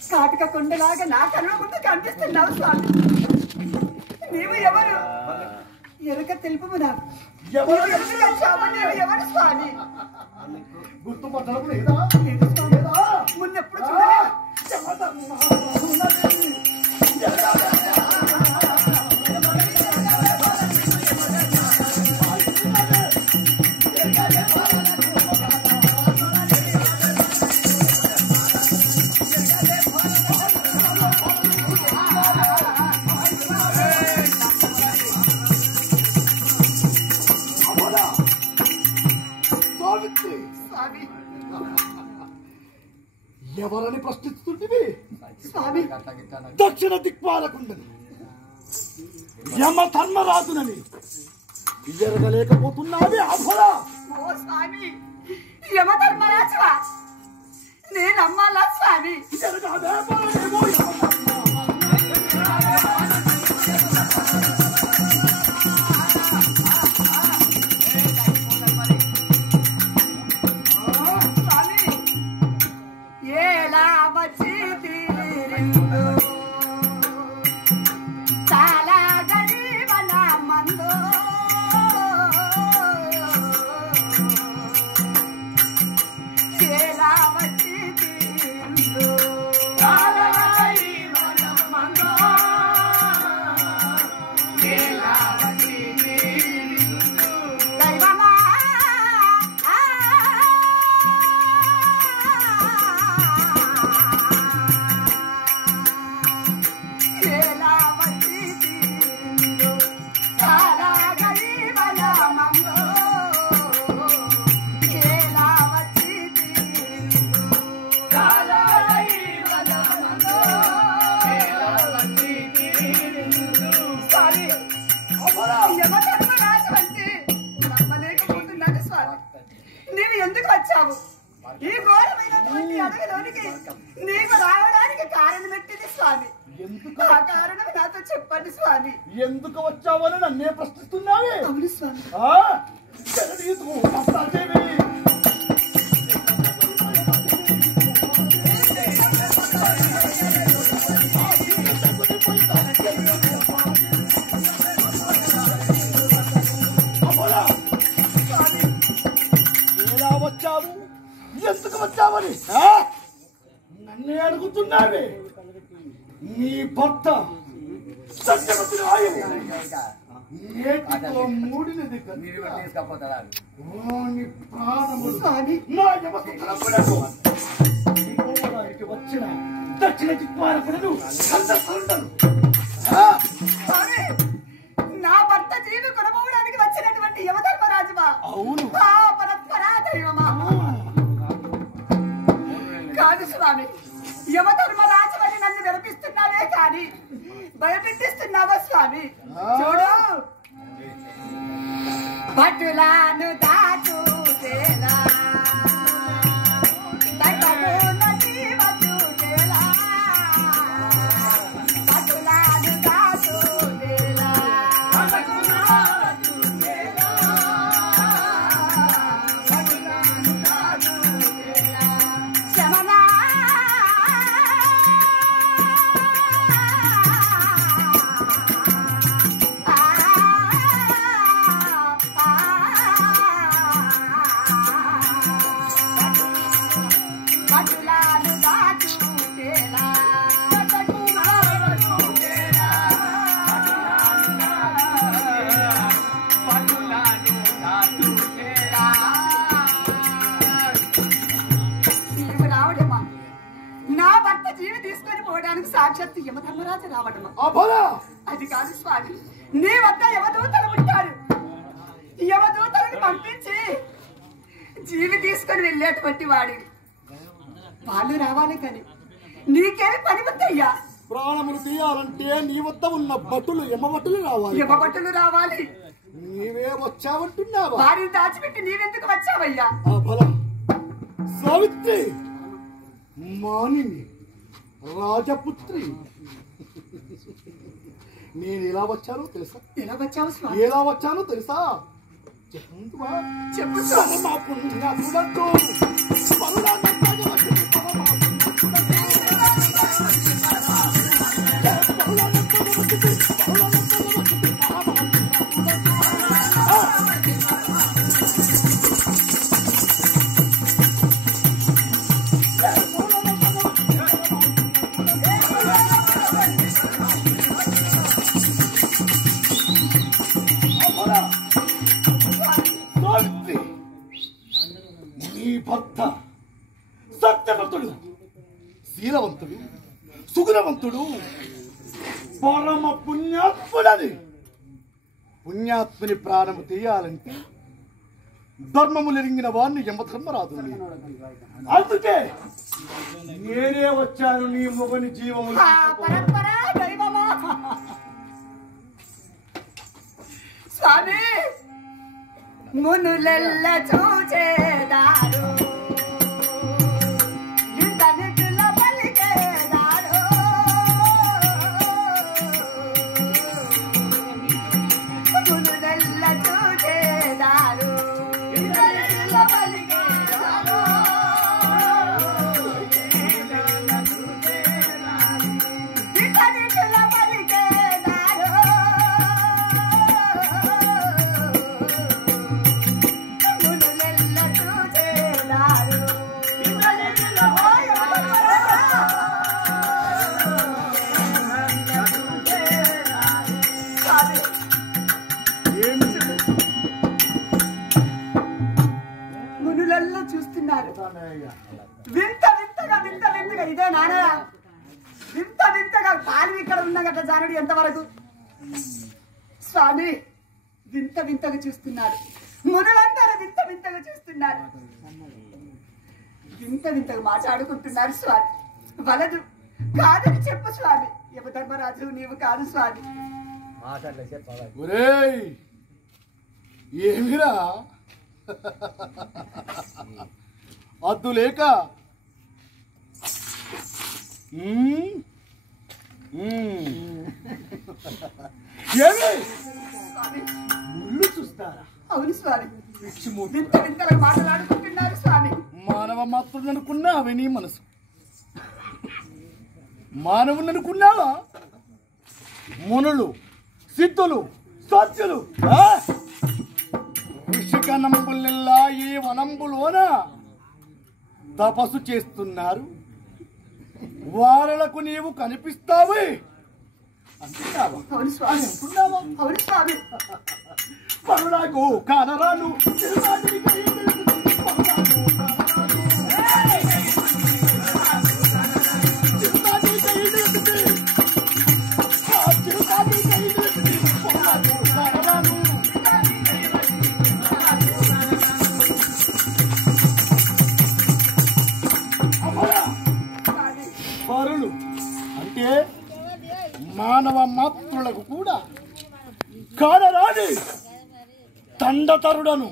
కాటిక కొండలాగా నా కళ్ళ ముందు కనిపిస్తున్నావు స్వామి. నీవు ఎవరు? ఎరుక తెలుపు నాకు. ఎవరు స్వామి? గుర్తుపట్టడం లేదా? ముందెప్పుడు చూడలేదు. ఎవరని ప్రశ్నిస్తుంటివి? స్వామి దక్షిణ దిక్పాలకుండని యమ ధర్మరాజునని ఎరగలేకపోతున్నావి అఫలా. ఓ స్వామి, యమధర్మరాజువా? నేను నమ్మాలా స్వామి? ఎందుకు వచ్చావు? ఈ ఘోరమైనటువంటి అడవిలోనికి నీకు రావడానికి కారణం పెట్టింది స్వామి. ఆ కారణం నాతో చెప్పండి స్వామి. ఎందుకు వచ్చావని నన్నే ప్రశ్నిస్తున్నావే? అవును స్వామి. వచ్చావు, ఎందుకు వచ్చావని నన్నే అడుగుతున్నావే? నీ భర్త సత్యవతి రాయవు మూడినది వచ్చిన దక్షిణ దిక్పాలకుడు నా భర్త జీవి కొనబోవడానికి వచ్చినటువంటి యమధర్మరాజువా? అవును. కాదు స్వామి, యమధర్మరాజు అని నన్ను వినిపిస్తున్నావే కానీ భయపెట్టిస్తున్నావా స్వామి? చూడు, భటులను దాచు సాక్షాత్తు యమధర్మరాజు రావటమా? అది కాదు స్వామి, నీ వద్ద యమదూతలు ఉంటారు. యమదూతలను పంపించి జీవి తీసుకొని వెళ్ళేటువంటి వాడి వాళ్ళు రావాలి కానీ నీకేమి పని ఉందయ్యా? ప్రాణములు తీయాలంటే నీ వద్ద ఉన్న భటులు యమభటులు రావాలి. యమభటులు రావాలి. నీవే వచ్చావంటున్నావా? వారిని దాచిపెట్టి నీవెందుకు వచ్చావయ్యా? సావిత్రి మానిని రాజపుత్రి, నేను ఎలా వచ్చానో తెలుసా? ఎలా వచ్చావు స్వామి? ఎలా వచ్చానో తెలుసా? చెప్పు స్వామి. శీలవంతుడు, సుగుణవంతుడు, పరమ పుణ్యాత్ముడని. పుణ్యాత్ముని ప్రాణము తీయాలంటే ధర్మములెరిగిన వారిని యమధర్మరాజు. అందుకే నేనే వచ్చాను నీ మొగని జీవము. స్వామి మునులెల్ల చూచేదారు ఇంతనిటిల పలికేదారు మునులెల్ల చూచేదారు ఇంతనిటిల పలికేదారు ఇంతనిటిల పలికేదారు మునులెల్ల చూచేదారు ఇంతనిటిల మునులెల్ల చూస్తున్నారు. వింత వింతగా వింత వింతగా ఇదే నాన్న వింత వింతగా పాలు ఇక్కడ ఉన్న గట్ట జానడు ఎంతవరకు స్వామి వింత వింతగా చూస్తున్నారు. మునులందరూ వింత వింతగా చూస్తున్నారు. వింత వింతగా మాట్లాడుకుంటున్నారు. స్వామి వలదు కాదని చెప్పు స్వామి. యమధర్మరాజు నీవు కాదు స్వామి. ఒరేయ్ ఏమిరా అద్దు లేక ఏమి స్వామి ముళ్ళు చూస్తారా? అవును స్వామి పిచ్చిమూర్ఖుడా. వింత వింతగా మాట్లాడుకుంటున్నారు స్వామి. మానవ మాత్రుడు అనుకున్నావే నీ మనసు. మానవుని అనుకున్నావా? మునులు, సిద్ధులు, సత్యులు ఋషికనంబులెల్లా ఈ వనంబులోన తపస్సు చేస్తున్నారు. వారలకు నీవు కనిపిస్తావే అంటున్నావా? అవును స్వామి అంటున్నావా? అవును స్వామి పరులకు కానరాను పరులు అంటే మానవ మాత్రులకు కూడా కానరాని తండతరుడను.